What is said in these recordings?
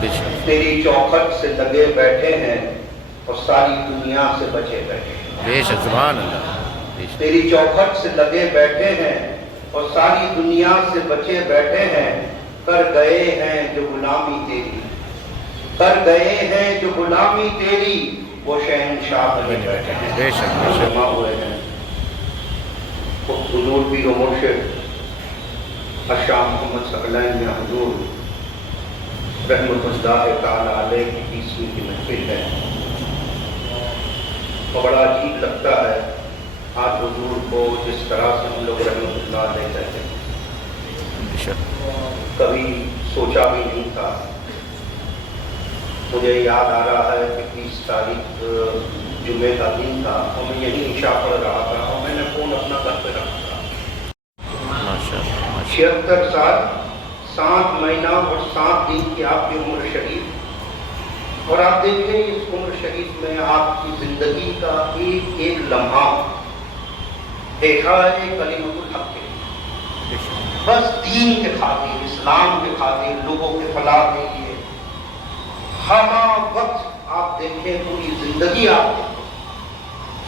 تیری چوکھٹ سے لگے بیٹھے ہیں اور ساری دنیا سے بچے بیٹھے ہیں۔ بے شک، سبحان اللہ۔ تیری چوکھٹ سے لگے بیٹھے ہیں اور ساری دنیا سے بچے بیٹھے ہیں، کر گئے ہیں جو غلامی تیری، کر گئے ہیں جو غلامی تیری، وہ شہنشاہ بنے بیٹھے ہیں۔ بے شک، بے شک۔ جمع ہوئے ہیں حضور پیر و مرشد شاہ محمد ثقلین یا حضور رحمۃ اللہ تعالی علیہ کی 20ویں کی محفل ہے، اور بڑا عجیب لگتا ہے آج حضور کو جس طرح سے ہم لوگ رحمۃ اللہ علیہ کہتے ہیں، کبھی سوچا بھی نہیں تھا۔ مجھے یاد آ رہا ہے کہ 20 تاریخ جمعے کا دن تھا اور میں یہی عشاء پڑھ رہا تھا اور میں نے فون اپنا گھر پہ رکھا تھا۔ 76 سال 7 مہینہ اور 7 دن کی آپ کی عمر شریف، اور آپ دیکھیں اس عمر شریف میں آپ کی زندگی کا ایک ایک لمحہ دیکھا ہے کلمۃ الحق کے لیے، بس دین کے خاطر، اسلام کے خاطر، لوگوں کے فلاح کے لیے ہر وقت آپ دیکھیں پوری زندگی آپ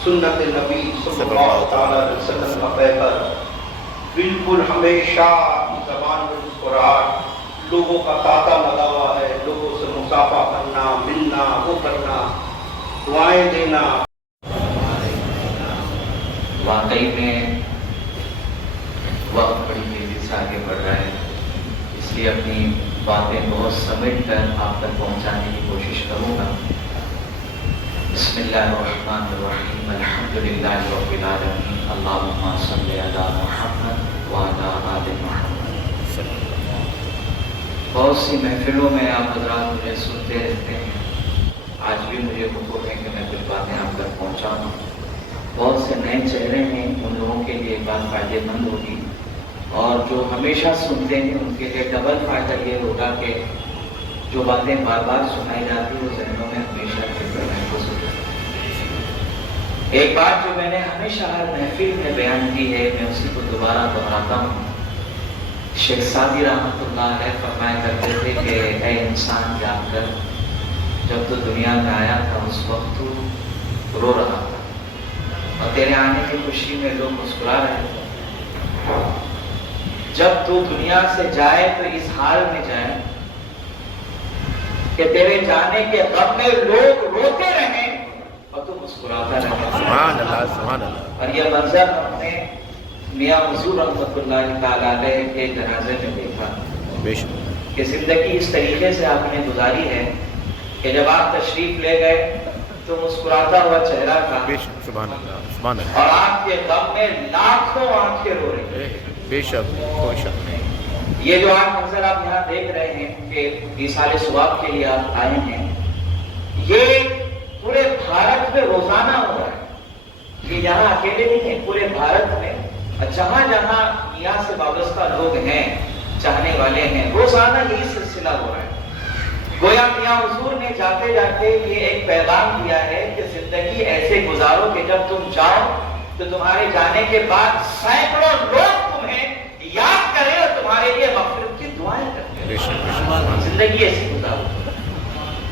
سنت نبی صلی اللہ تعالی علیہ وسلم کا پیکر، بالکل ہمیشہ اپنی زبان میں مسکراہٹ، لوگوں کا تاتا لگا ہوا ہے، لوگوں سے مصافحہ کرنا، ملنا، وہ کرنا، دعائیں دینا۔ واقعی میں وقت بڑی تیزی سے آگے بڑھ رہا ہے، اس لیے اپنی باتیں بہت سمیٹ کر آپ تک پہنچانے کی کوشش کروں گا۔ بسم اللہ الرحمن الرحیم، الحمدللہ رب العالمین، اللہم صلی علی محمد وعلی آل محمد۔ بہت سی محفلوں میں آپ حضرات مجھے سنتے رہتے ہیں، آج بھی مجھے حکم ہے کہ میں کچھ باتیں آپ تک پہنچاؤں۔ بہت سے نئے چہرے ہیں، ان لوگوں کے لیے بات فائدے مند ہوگی، اور جو ہمیشہ سنتے ہیں ان کے لیے ڈبل فائدہ یہ ہوگا کہ جو باتیں بار بار سنائی جاتی ہیں وہ ذہنوں میں ہمیشہ محفوظ ہو جاتی ہے۔ ایک بات جو میں نے ہمیشہ ہر محفل میں بیان کی ہے، میں اسی کو دوبارہ دہراتا ہوں۔ شیخ سعدی رحمۃ اللہ علیہ فرمایا کرتے تھے کہ اے انسان جان کر، جب تو دنیا میں آیا تھا اس وقت تو رو رہا تھا، اور تیرے آنے کی خوشی میں لوگ مسکرا رہے تھے۔ جب تو دنیا سے جائے تو اس حال میں جائے کہ تیرے جانے کے غم میں لوگ روتے رہیں اور تو مسکراتا رہے۔ سبحان اللہ، سبحان اللہ۔ اور یہ منظر ہم نے میاں حضور رحمۃ اللہ تعالی علیہ کے جنازے میں دیکھا بے شک کہ زندگی اس طریقے سے آپ نے گزاری ہے کہ جب آپ تشریف لے گئے تو مسکراتا ہوا چہرہ تھا، بے شک، سبحان اللہ، سبحان اللہ۔ اور آپ کے غم میں لاکھوں آنکھیں رو رہی ہیں۔ بے شک، کوئی شک نہیں۔ یہ جو آج منظر آپ یہاں دیکھ رہے ہیں کہ ایصال ثواب کے لیے آپ آئے ہیں، یہ پورے بھارت میں روزانہ ہو رہا ہے۔ یہ یہاں اکیلے نہیں ہیں، پورے بھارت میں جہاں جہاں میاں سے وابستہ لوگ ہیں، چاہنے والے ہیں، روزانہ یہی سلسلہ ہو رہا ہے۔ گویا میاں حضور نے جاتے جاتے یہ ایک پیغام دیا ہے کہ زندگی ایسے گزارو کہ جب تم جاؤ تو تمہارے جانے کے بعد سینکڑوں لوگ تمہیں یاد کریں اور تمہارے لیے مغفرت کی دعائیں کرتے ہیں۔ زندگی ایسی گزارو،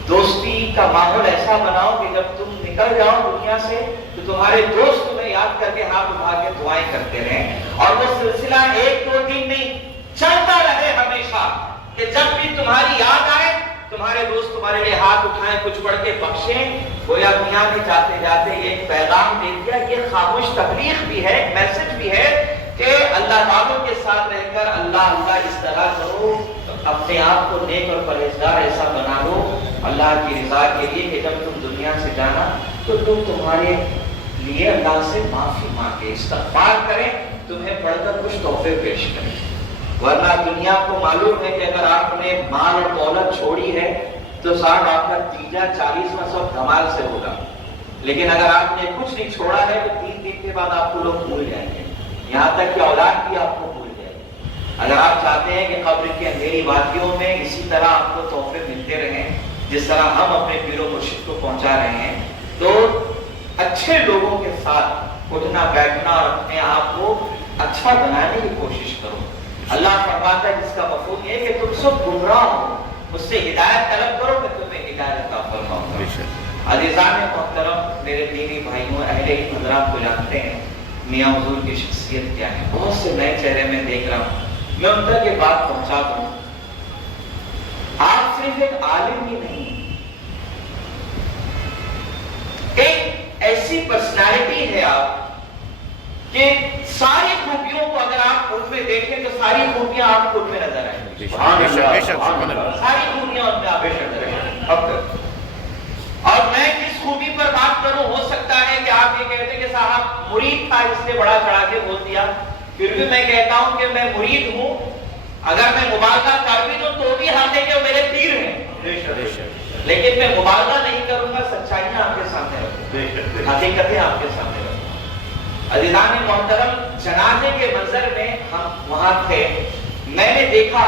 دوستی کا ماحول ایسا بناؤ کہ جب تم نکل جاؤ دنیا سے تو تمہارے دوست تمہیں یاد کر کے ہاتھ اٹھا کے دعائیں کرتے رہیں، اور وہ سلسلہ 1-2 دن نہیں چلتا رہے ہمیشہ، کہ جب بھی تمہاری یاد آئے تمہارے دوست تمہارے لیے ہاتھ اٹھائیں، کچھ پڑھ کے بخشیں۔ گویا میاں نے جاتے جاتے ایک پیغام دے دیا، یہ خاموش تبلیغ بھی ہے، ایک میسج بھی ہے کہ اللہ والوں کے ساتھ رہ کر اللہ اس طرح کرو، اپنے آپ کو نیک اور پرہیزگار ایسا بنا لو اللہ کی رضا کے لیے کہ جب تم دنیا سے جانا تو تم تمہارے لیے اللہ سے معافی مانگے، استغفار کریں، تمہیں پڑھ کر کچھ تحفے پیش کریں۔ ورنہ دنیا کو معلوم ہے کہ اگر آپ نے مال اور دولت چھوڑی ہے تو صاحب آپ کا تیجا 40واں سب دھمال سے ہوگا، لیکن اگر آپ نے کچھ نہیں چھوڑا ہے تو 3 دن کے بعد آپ کو لوگ بھول جائیں گے، یہاں تک کہ اولاد بھی آپ کو بھول جائے گی۔ اگر آپ چاہتے ہیں کہ قبر کی اندھیری وادیوں میں اسی طرح آپ کو تحفے ملتے رہیں جس طرح ہم اپنے پیر و مرشد کو پہنچا رہے ہیں، تو اچھے لوگوں کے ساتھ اٹھنا بیٹھنا اور اپنے آپ کو اچھا بنانے کی کوشش کرو۔ اللہ فرماتا ہے جس کا مفہوم یہ ہے کہ تم سب گمراہ ہو مجھ سے ہدایت طلب کرو، میں تمہیں ہدایت عطا فرماؤں بے گا۔ شک عزیزان محترم، میرے دینی بھائیوں، اہل علم حضرات کو جانتے ہیں میاں حضور کی شخصیت کیا ہے۔ بہت سے نئے چہرے میں دیکھ رہا ہوں، میں ان تک یہ بات پہنچا دوں، آپ صرف ایک عالم ہی نہیں، ایک ایسی پرسنالٹی ہے آپ کہ ساری خوبیوں کو اگر آپ ان میں دیکھیں تو ساری خوبیاں آپ کو ان میں نظر آئیں گی، بے شک بے شک سبحان اللہ ساری خوبیاں ان میں آپ کو نظر آئیں گی۔ اور میں کس خوبی پر بات کروں، ہو سکتا ہے کہ آپ یہ کہتے ہیں کہ صاحب مرید تھا اس نے بڑا چڑھا کے بول دیا، پھر بھی میں کہتا ہوں کہ میں مرید ہوں، اگر میں مبالغہ کر بھی دوں تو بھی ہاتھ ہے کہ وہ میرے پیر ہیں، بے شک لیکن میں مبالغہ نہیں کروں گا، سچائیاں آپ کے سامنے رکھوں، حقیقتیں آپ کے سامنے رکھوں۔ عزیزان محترم، جنازے کے منظر میں ہم وہاں تھے، میں نے دیکھا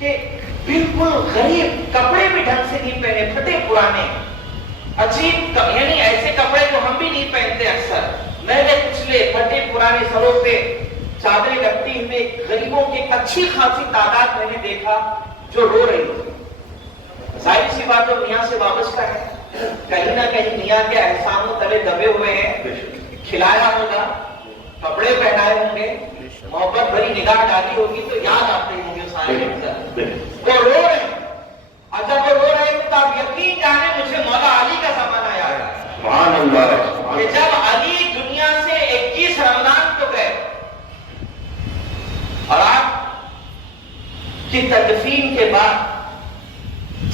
کہ بالکل غریب، کپڑے بھی ڈھنگ سے نہیں پہنے، پھٹے پرانے، عجیب، یعنی ایسے کپڑے جو ہم بھی نہیں پہنتے اکثر، میں نے کچلے پھٹے پرانے سروں پہ چادریں لگتی ہوئے غریبوں کی اچھی خاصی تعداد میں نے دیکھا جو رو رہی تھی۔ ظاہر سی بات ہے میاں سے وابستہ ہے، کہیں نہ کہیں میاں کے احسانوں تلے دبے ہوئے ہیں، کھلایا ہوگا، کپڑے پہنائے ہوں گے، محبت بھری نگاہ ڈالی ہوگی تو یاد آتے ہوں گے سارے منظر، وہ رو رہے ہیں، اور جب وہ رو رہے ہیں تو آپ یقین جانے مجھے مولا علی کا زمانہ یاد ہے، سبحان اللہ، کہ جب علی دنیا سے 21 رمضان کو گئے اور آپ کی تدفین کے بعد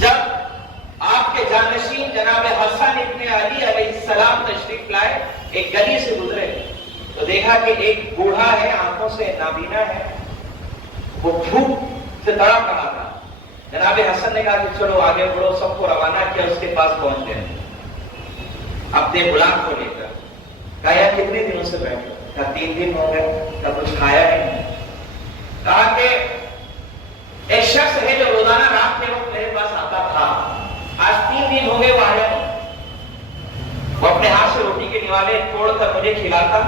جب آپ کے جانشین جناب حسن ابن علی علیہ السلام تشریف لائے، ایک گلی سے گزرے تو دیکھا کہ ایک بوڑھا ہے، آنکھوں سے نابینا ہے، وہ بھوک سے تڑپ رہا تھا۔ جناب حسن نے کہا کہ چلو آگے بڑھو، سب کو روانہ کیا، اس کے پاس پہنچ گئے اپنے غلام کو لے کر، کہا یار کتنے دنوں سے بیٹھے، کہا 3 دن ہو گئے، کہا کچھ کھایا نہیں، کہا کہ ایک شخص ہے جو روزانہ رات کے وقت میرے پاس آتا تھا، آج 3 دن ہو گئے وہ آیا نہیں، وہ اپنے ہاتھ سے روٹی کے نوالے توڑ کر مجھے کھلاتا،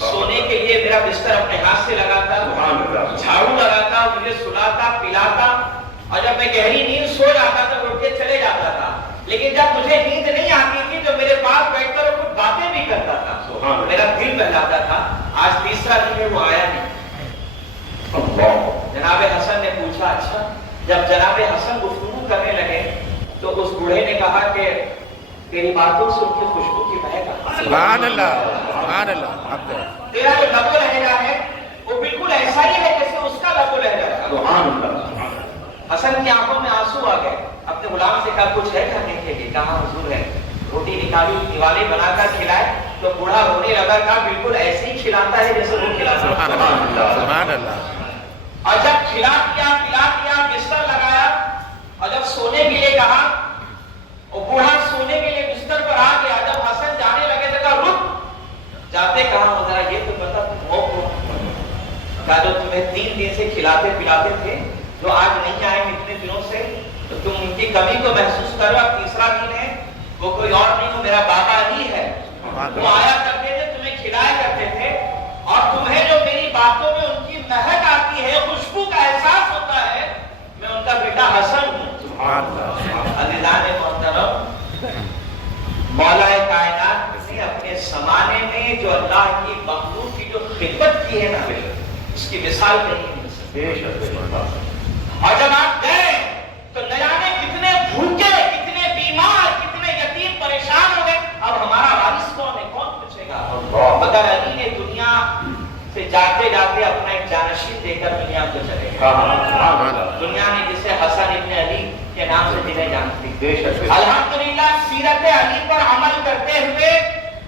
سونے کے لیے میرا بستر اپنے ہاتھ سے لگاتا، جھاڑو لگاتا، مجھے سلاتا پلاتا، اور جب میں گہری نیند سو جاتا تو اٹھ کے چلے جاتا تھا، لیکن جب مجھے نیند نہیں آتی تھی تو میرے پاس بیٹھ کر کچھ باتیں بھی کرتا تھا، میرا دل بہلاتا تھا۔ آج تیسرا دن ہے وہ آیا نہیں۔ جناب حسن نے پوچھا اچھا، جب جناب حسن گفتگو کرنے لگے تو اس بوڑھے نے کہا کہ تیری باتوں سے ان کی خوشبو کی مہک آتی ہے، سبحان اللہ اب تو تیرا جو لب و لہجہ ہے وہ بالکل ایسا ہی ہے جیسے اس کا لب و لہجہ ہے۔ سبحان اللہ۔ حسن کی آنکھوں میں آنسو آ گئے، اپنے غلام سے کہا کچھ ہے کھانے کے لیے، کہا حضور ہے، روٹی نکالی، دیوالے بنا کر کھلائے تو بوڑھا رونے لگا، کہا بالکل ایسے ہی کھلاتا ہے جیسے وہ کھلاتا سبحان ہے۔ اللہ سبحان اللہ اور جب کھلا دیا پلا دیا، بستر لگایا اور جب سونے کے لیے کہا، اور بوڑھا سونے کے لیے بستر پر آ گیا، جب حسن جانے لگے تو کہا رک، جاتے کہا ذرا یہ تو بتا تم ہو کون؟ کہا جو تمہیں 3 دن سے کھلاتے پلاتے تھے، جو آج نہیں آئے اتنے دنوں سے، تو تم ان کی کمی کو محسوس کرو، اب تیسرا دن ہے، وہ کوئی اور نہیں، وہ میرا بابا علی ہے، وہ آیا کرتے تھے، تمہیں کھلایا کرتے تھے، اور تمہیں جو میری باتوں میں ان کی مہک آتی ہے، خوشبو کا احساس ہوتا ہے، میں ان کا بیٹا حسن ہوں۔ عزیزان محترم، مولا کائنات نے اپنے زمانے میں جو اللہ کی مخلوق کی جو خدمت کی ہے نا، اس کی مثال نہیں مل سکتی۔ اور جب آپ گئے تو نہ جانے کتنے بھوکے، کتنے بیمار، کتنے یتیم پریشان ہو گئے، اب ہمارا وارث کون ہے، کون پوچھے گا؟ مگر علی نے دنیا سے جاتے جاتے اپنا ایک جانشین دے کر دنیا کو چلے گئے، دنیا نے جسے حسن ابن علی کے نام سے جنہیں جانتی۔ الحمدللہ سیرت علی پر عمل کرتے ہوئے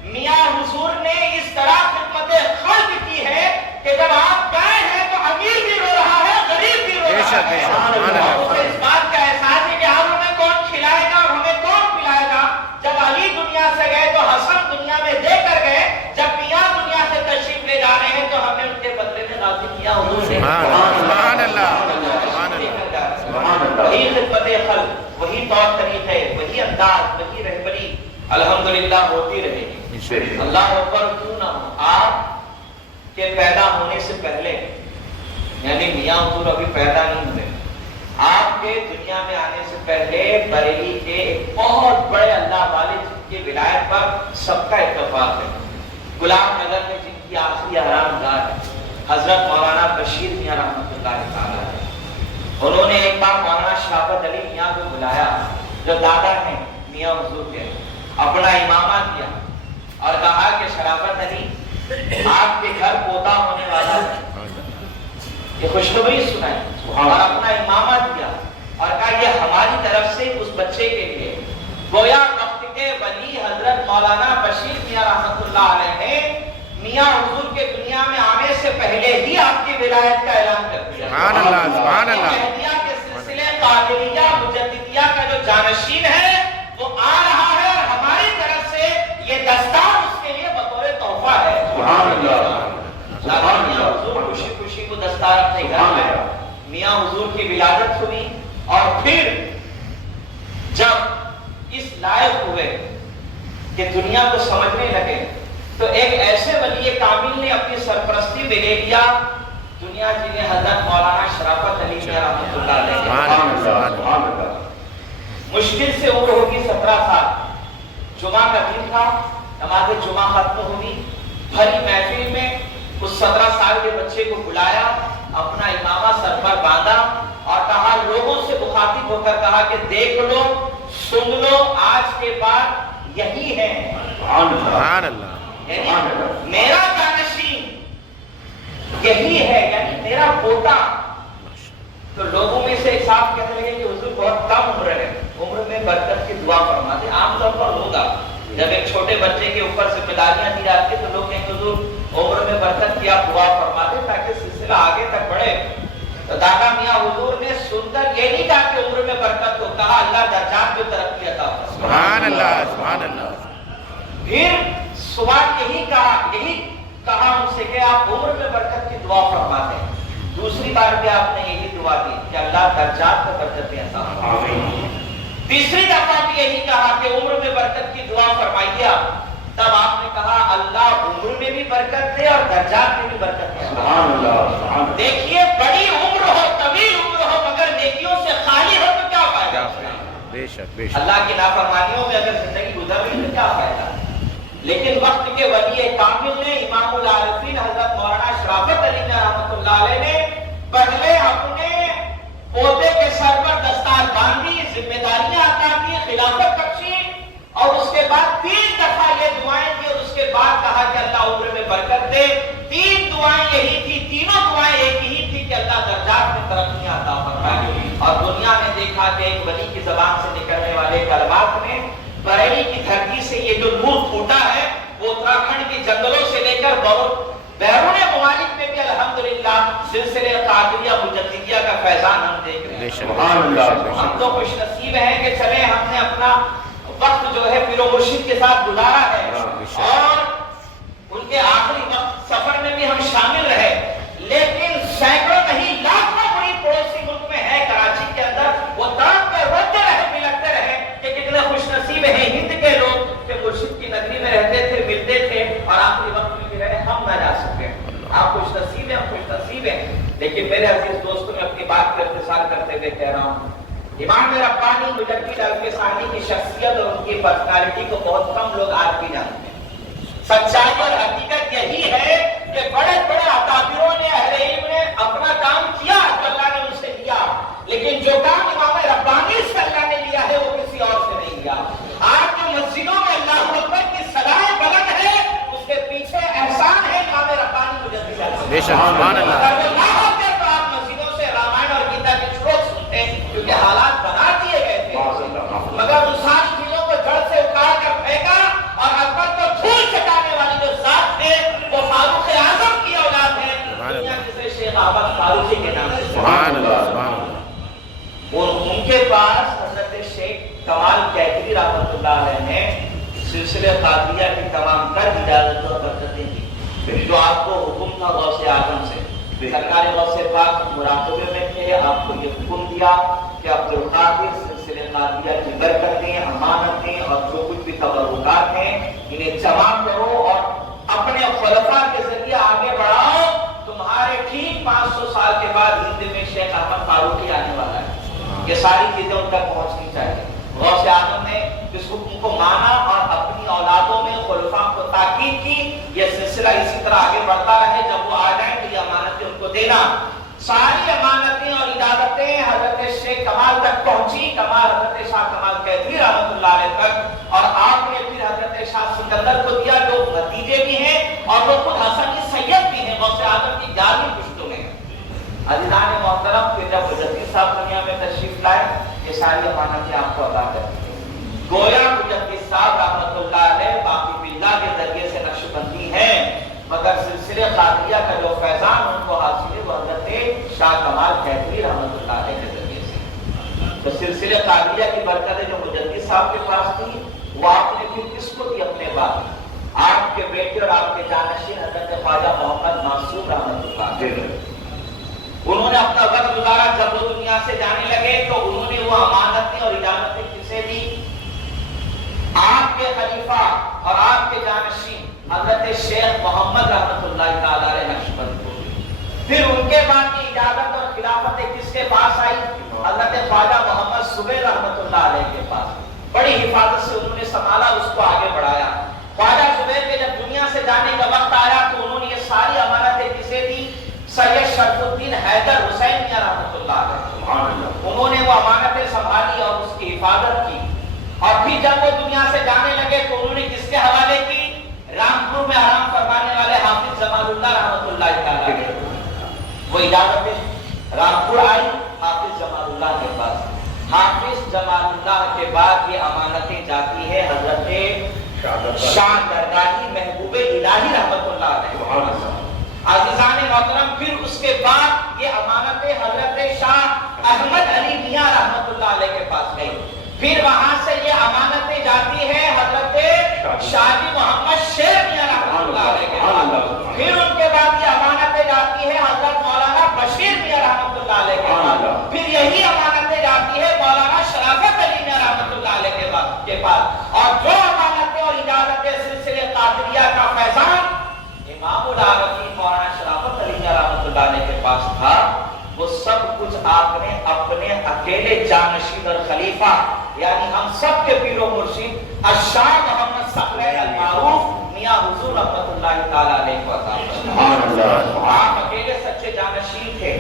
میاں حضور نے اس طرح خدمت خلق کی ہے کہ جب آپ گئے ہیں تو امیر بھی رو رہا ہے، غریب بھی رو رہا ہے، اسے اس بات کا احساس ہے کہ اب ہمیں کون کھلائے گا اور ہمیں کون پلائے گا۔ جب علی دنیا سے گئے تو حسن دنیا میں دے کر گئے، جب میاں دنیا سے تشریف لے جا رہے ہیں تو ہم نے ان کے بدلے میں راضی کیا حضور نے۔ سبحان اللہ وہی خدمت خلق، وہی طور طریقے، وہی انداز، وہی رہبری الحمدللہ ہوتی رہے گی۔ اللہ اکبر کیوں نہ ہو۔ آپ کے پیدا ہونے سے پہلے، یعنی میاں حضور ابھی پیدا نہیں ہوئے، آپ آپ کے دنیا میں آنے سے پہلے بریلی کے ایک بہت بڑے اللہ والے جن کی ولایت پر سب کا اتفاق ہے، غلام نگر میں جن کی آخری آرام گاہ ہے، حضرت مولانا بشیر میاں رحمۃ اللہ تعالیٰ ہے۔ انہوں نے ایک بار مولانا شرافت علی میاں کو بلایا جو دادا ہیں میاں حضور کے، اپنا امامہ کیا اور کہا کہ شرافت علی آپ کے گھر پوتا ہونے والا ہے، یہ خوشخبری سنائی اور اپنا امامہ دیا اور کہا یہ ہماری طرف سے اس بچے کے لیے، گویا وقت کے ولی حضرت مولانا بشیر میاں رحمۃ اللہ علیہ نے میاں حضور کے دنیا میں آنے سے پہلے ہی آپ کی ولایت کا اعلان کر دیا۔ سبحان اللہ، سبحان اللہ۔ مہدیہ کے سلسلے قادریہ مجددیہ کا جو جانشین ہے وہ آ رہا ہے اور ہماری طرف سے یہ دستار اس کے لیے بطور تحفہ ہے۔ سبحان اللہ، سبحان میاں اللہ، حضور خوشی خوشی کو دستار اپنے گھر میں، میاں حضور کی ولادت ہوئی اور پھر جب اس لائق ہوئے کہ دنیا کو سمجھنے لگے تو ایک ایسے ولی کامل نے اپنی سرپرستی میں لے لیا دنیا جی نے حضرت مولانا شرافت علی میاں رحمۃ اللہ علیہ۔ سبحان اللہ۔ مشکل سے عمر ہوگی 17 سال، جمعہ کا دن تھا، نماز جمعہ ختم ہوئی، بھری محفل میں اس 17 سال کے بچے کو بلایا، اپنا امامہ سر پر باندھا اور کہا، لوگوں سے مخاطب ہو کر کہا کہ دیکھ لو، سن لو، آج کے بعد یہی ہے، سبحان اللہ، یعنی میرا جانشین یہی ہے، یعنی میرا پوتا۔ تو لوگوں میں سے ایک صاحب کہنے لگے کہ حضور بہت کم عمر ہے، عمر میں برکت کی دعا فرماتے۔ عام طور پر ہوگا جب ایک چھوٹے بچے کے اوپر ذمہ داریاں دی جاتی ہیں تو لوگ کہیں حضور عمر میں برکت کی آپ دعا فرماتے تاکہ سلسلہ آگے تک بڑھے۔ تو دادا میاں حضور نے سن کر یہ نہیں کہا کہ عمر میں برکت کو، کہا اللہ درجات میں ترقی عطا فرمائے۔ سبحان اللہ، سبحان اللہ۔ پھر سوال یہی کہا ان سے کہ آپ عمر میں برکت کی دعا فرماتے ہیں۔ دوسری بار بھی آپ نے یہی دعا دی کہ اللہ درجات میں برکتیں عطا فرمائے۔ تیسری دفعہ بھی یہی کہا کہ عمر میں برکت کی دعا فرمائیے آپ، تب آپ نے کہا اللہ عمر میں بھی برکت دے اور درجات میں بھی برکت دے۔ سبحان اللہ۔ دیکھیے بڑی عمر ہو، طویل عمر ہو، مگر نیکیوں سے خالی ہو تو کیا فائدہ؟ بے شک، بے شک۔ اللہ کی نافرمانیوں میں اگر زندگی گزر رہی تو کیا فائدہ؟ لیکن وقت کے ولی کامل نے، امام العارفین حضرت مولانا شرافت علی رحمۃ اللہ علیہ نے پہلے اپنے پوتے کے سر پر دستار باندھی، ذمہ داریاں عطا کی، خلافت بخشی اور اس کے بعد 3 دفعہ یہ دعائیں کی اور اس کے بعد کہا کہ اللہ عمر میں برکت دے۔ 3 دعائیں یہی تھی، تینوں دعائیں ایک ہی تھی کہ اللہ درجات میں ترقیاں عطا فرمائے۔ اور دنیا نے دیکھا کہ ایک ولی کی زبان سے نکلنے والے کلمات میں بریلی کی دھرتی سے یہ جو نور پھوٹا ہے وہ اتراکھنڈ کے جنگلوں سے لے کر بیرون ممالک میں بھی الحمدللہ سلسلے قادریہ مجددیہ کا فیضان ہم دیکھ رہے ہیں۔ ہم تو خوش نصیب ہیں کہ چلے ہم نے اپنا وقت جو ہے پیر و مرشد کے ساتھ گزارا ہے اور ان کے آخری وقت سفر میں بھی ہم شامل رہے، لیکن سینکڑوں نہیں لاکھوں بڑی پڑوسی ملک میں ہے کراچی کے اندر، وہ تڑپ کر روتے رہے، بلکتے رہے کہ کتنے خوش نصیب ہیں ہند کے لوگ کہ مرشد کی نگری میں رہتے تھے، ملتے تھے اور آخری وقت میں بھی رہے، ہم نہ جا سکے۔ آپ خوش نصیب ہیں، ہم خوش نصیب ہیں، لیکن میرے عزیز دوستوں میں اپنی بات کا اختصار کرتے ہوئے کہہ رہا ہوں، امام ربانی مجدد الف ثانی کی شخصیت اور ان کی پرسنالٹی کو بہت کم لوگ آج بھی جانتے ہیں۔ سچائی اور حقیقت یہی ہے کہ بڑے بڑے اکابروں نے، اہل علم نے اپنا کام کیا تو اللہ نے ان سے لیا، لیکن جو کام امام ربانی سے اللہ نے لیا ہے وہ کسی اور سے نہیں لیا۔ آج جو مسجدوں میں اللہ اکبر کی صدائیں بلند ہے اس کے پیچھے احسان ہے امام ربانی مجدد الف۔ بے شک، سبحان اللہ۔ اگر وہ نہ ہوتے تو آپ مسجدوں سے رامائن اور گیتا کی شروط سنتے کیونکہ حالات بنا دیے گئے تھے، مگر ان ساری چیزوں کو جڑ سے اکھاڑ کر پھینکا اور اکبر کو دھول چٹانے والی جو ذات تھے وہ فاروق اعظم کی اولاد ہے، دنیا جسے شیخ احمد فاروقی کے نام سے سبحان اللہ، سبحان اللہ۔ ان کے پاس حضرت شیخ کمال کیکری رحمۃ اللہ علیہ نے سلسلے قادریہ کی تمام تر اجازت اور برکتیں دی، جو آپ کو حکم تھا غوث اعظم سے، سرکار غوث پاک مراقبے میں تھے، آپ کو یہ حکم دیا کہ عبد القادر سلسلے قادریہ کی برکتیں، امانتیں اور جو کچھ بھی تبرکات ہیں انہیں جمع کرو اور اپنے خلفاء کے ذریعے آگے بڑھاؤ، تمہارے ٹھیک 500 سال کے بعد ہند میں شیخ احمد فاروقی آنے والا ہے۔ یہ ساری چیزیں ان تک پہنچنی چاہیے. غوث اعظم نے اس حکم کو مانا اور اپنی اولادوں میں خلفاء کو تاکید کی یہ سلسلہ اسی طرح آگے بڑھتا رہے. جب وہ آ جائیں تو یہ امانتیں ان کو دینا. ساری امانتیں اور اجازتیں حضرت شیخ کمال تک پہنچی. کمال حضرت شاہ کمال کیفی رحمۃ اللہ علیہ تک، اور آپ نے پھر حضرت شاہ سکندر کو دیا جو بھتیجے بھی ہیں اور وہ خود حسنی سید بھی ہیں، غوث اعظم کی 11ویں پشتوں میں. عزیزان محترم، پھر جب مجدد صاحب دنیا میں تشریف لائے یہ ساری امانتیں آپ کو عطا کر دی. گویا مجدد صاحب رحمۃ اللہ علیہ باقی باللہ کے ذریعے سے نقش بندی ہیں، مگر سلسلے قادریہ کا جو فیضان ان کو حاصل ہے وہ حضرت شاہ کمال کیفی رحمۃ اللہ علیہ کے ذریعے سے. تو سلسلے قادریہ کی برکتیں جو مجدد صاحب کے پاس تھی وہ آپ نے پھر کس کو دی اپنے بعد؟ آپ کے بیٹے اور آپ کے جانشین حضرت خواجہ محمد منصور رحمۃ اللہ علیہ. انہوں نے اپنا وقت گزارا. جب وہ دنیا سے جانے لگے تو انہوں نے وہ امانتیں اور اجازتیں کسے دی؟ آپ کے خلیفہ اور آپ کے جانشین حضرت شیخ محمد رحمۃ اللہ تعالی علیہ نقشبند کو. پھر ان کے بعد کی اجازت اور خلافت کس کے پاس آئی؟ حضرت خواجہ محمد صبح رحمۃ اللہ علیہ کے پاس. بڑی حفاظت سے انہوں نے سنبھالا، اس کو آگے بڑھایا. خواجہ صبح کے جب دنیا سے جانے کا وقت آیا تو انہوں نے یہ ساری امانتیں کسے دی؟ سید شرف الدین حیدر حسین میاں رحمۃ اللہ علیہ. انہوں نے وہ امانتیں سنبھالی اور اس کی حفاظت کی. اور پھر جب وہ دنیا سے جانے لگے تو انہوں نے کس کے حوالے کی؟ رامپور میں آرام فرمانے والے حافظ جمال اللہ رحمۃ اللہ تعالی علیہ. وہ اجازت رامپور آئی حافظ جمال اللہ کے پاس. حافظ جمال اللہ کے بعد یہ امانتیں جاتی ہے حضرت شاہ درگاہی محبوب الہی رحمۃ اللہ علیہ. عزیزان محترم، پھر اس کے بعد یہ امانتیں حضرت شاہ احمد علی میاں رحمۃ اللہ علیہ کے پاس گئی. پھر وہاں سے یہ امانتیں جاتی ہے حضرت شاہ محمد شیر میاں رحمۃ اللہ علیہ کے پاس. پھر ان کے بعد یہ امانتیں جاتی ہے حضرت مولانا بشیر میاں رحمۃ اللہ علیہ کے پاس. پھر یہی امانتیں جاتی ہے مولانا شرافت علی میاں رحمۃ اللہ علیہ کے پاس. اور جو امانتیں اور اجازتیں سلسلے قادریہ کا فیضان امام العارفین مولانا شرافت علی میاں رحمۃ اللہ علیہ کے پاس تھا، وہ سب کچھ آپ نے اپنے اکیلے جانشین اور خلیفہ یعنی ہم سب کے پیر و مرشد الشاہ محمد ثقلین المعروف میاں حضور رحمۃ اللہ تعالی علیہ کو عطا فرمایا. آپ اکیلے سچے جانشین تھے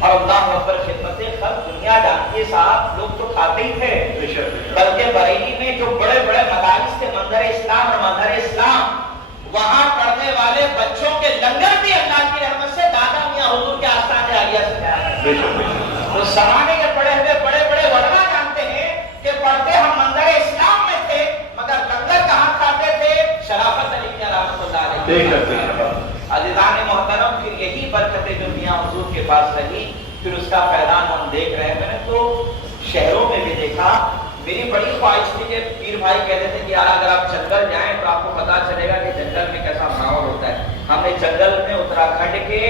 اور اللہ اکبر خدمت خلق دنیا جانتی ہے. صاحب لوگ تو کھاتے ہی تھے، بلکہ بریلی میں جو بڑے بڑے مدارس تھے منظر اسلام اور منظر اسلام، وہاں پڑھنے والے بچوں کے لنگر بھی اللہ کی رحمت سے دادا میاں حضور کے آستانے عالیہ سے تیار. تو زمانے کے پڑھے ہوئے بڑے بڑے علماء جانتے ہیں کہ پڑھتے ہم منظر اسلام میں تھے مگر لنگر کہاں کھاتے تھے؟ شرافت علی میاں رحمۃ اللہ علیہ. عزیزان محترم، پھر یہی برکتیں جو میاں حضور کے پاس رہی، پھر اس کا فیضان ہم دیکھ رہے ہیں. میں نے تو شہروں میں بھی دیکھا. میری بڑی خواہش تھی کہ پیر بھائی کہتے تھے کہ یار اگر آپ جنگل جائیں تو آپ کو پتا چلے گا کہ جنگل میں کیسا ماحول ہوتا ہے. ہم نے جنگل میں اتراکھنڈ کے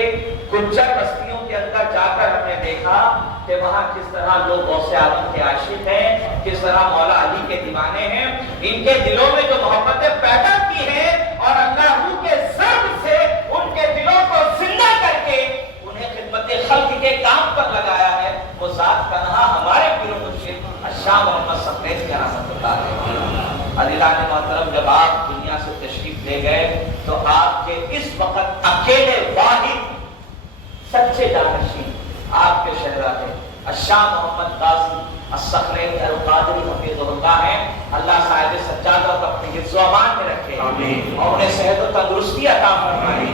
گجر بستیوں کے اندر جا کر ہم نے دیکھا کہ وہاں کس طرح لوگ غوث اعظم کے عاشق ہیں، کس طرح مولا علی کے دیوانے ہیں. ان کے دلوں میں جو محبتیں پیدا کی ہیں اور اللہ روح کے ضرب سے ان کے دلوں کو زندہ کر کے انہیں خدمت خلق کے کام پر لگایا ہے، وہ ذات تنہا ہمارے پیر و مرشد شاہ محمد ثقلین کی رحمۃ اللہ علیہ. عزیزان محترم، جب آپ دنیا سے تشریف لے گئے تو آپ کے اس وقت اکیلے واحد سچے جانشین آپ کے شہزادے شاہ محمد قاسم الثقلین القادری حفیظ اللہ ہیں. اللہ صاحب سجادہ کو اپنے حفظ و امان میں رکھے اور انہیں صحت و تندرستی عطا فرمائے.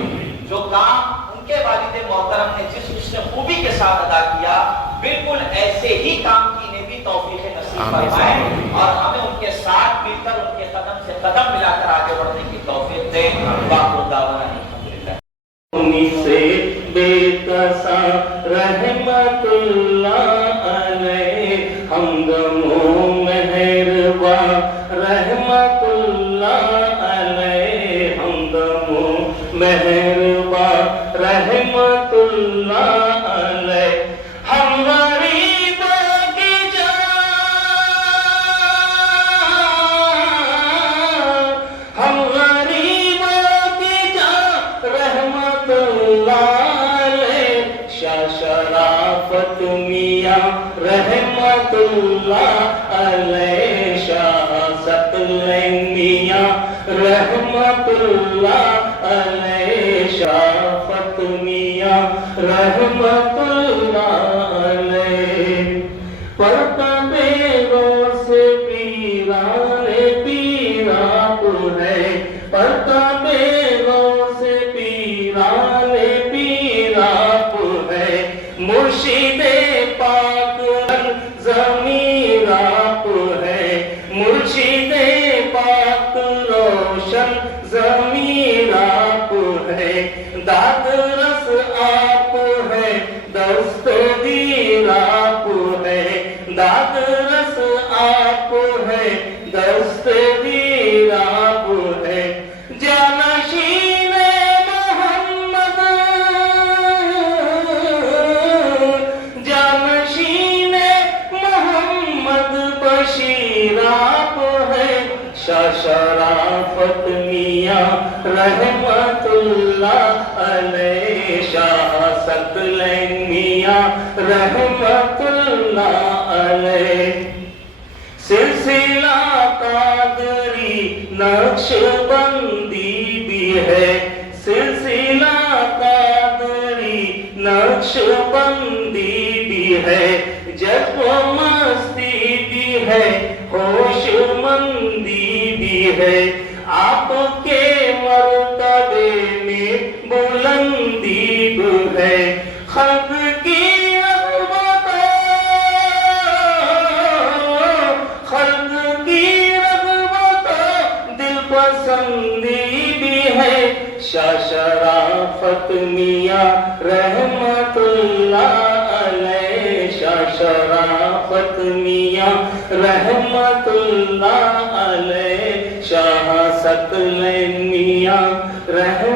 جو کام ان کے والد محترم نے جس حسن خوبی کے ساتھ ادا کیا، بالکل ایسے ہی کام کی انہیں بھی توفیق نصیب فرمائے اور ہمیں ان کے ساتھ مل کر ان کے قدم سے قدم ملا کر آگے بڑھنے کی توفیق دے. باقی دعوانا الحمدللہ. انہی سے بے قصا رحمت اللہ علیہ ہمدم و مہربا رحمت اللہ علیہ ہمدم و مہربا رحمت اللہ علیہ. ہم غریبوں کی جان، ہم غریبوں کی جان رحمت اللہ علیہ. شاہ شرافت میاں رحمت اللہ علیہ، شاہ ستلین میاں رحمت اللہ علیہ، شافت میاں رحمت اللہ علیہ، پرتب غوث پیران پیرا پر ہے، پرتب غوث پیران پیرا پر ہے، مرشد پاک ضمیرہ پر ہے، مرشد پاک روشن ضمیرہ پر ہے، داد رس آپ ہے، دست گیر آپ ہے، داد رس آپ ہے، دست گیر آپ ہے، جانشین محمد، جانشین محمد بشیر آپ ہے، شاہ شرافت میاں رحمت اللہ علیہ، شاہ ستلین میاں رحمت اللہ علیہ، سلسلہ قادری نقش بندی بھی ہے، سلسلہ قادری نقش بندی بھی ہے، جب مستی بھی ہے، ہوش مندی بھی ہے، آپ کے مرتبے میں بلندی بھی ہے، خلق کی رغبت، خلق کی رغبت دل پسندی بھی ہے، شاہ شرافت میاں رحمت اللہ علیہ، شاہ شرافت میاں رحمت اللہ علیہ، شاہ ستلین میاں رحمت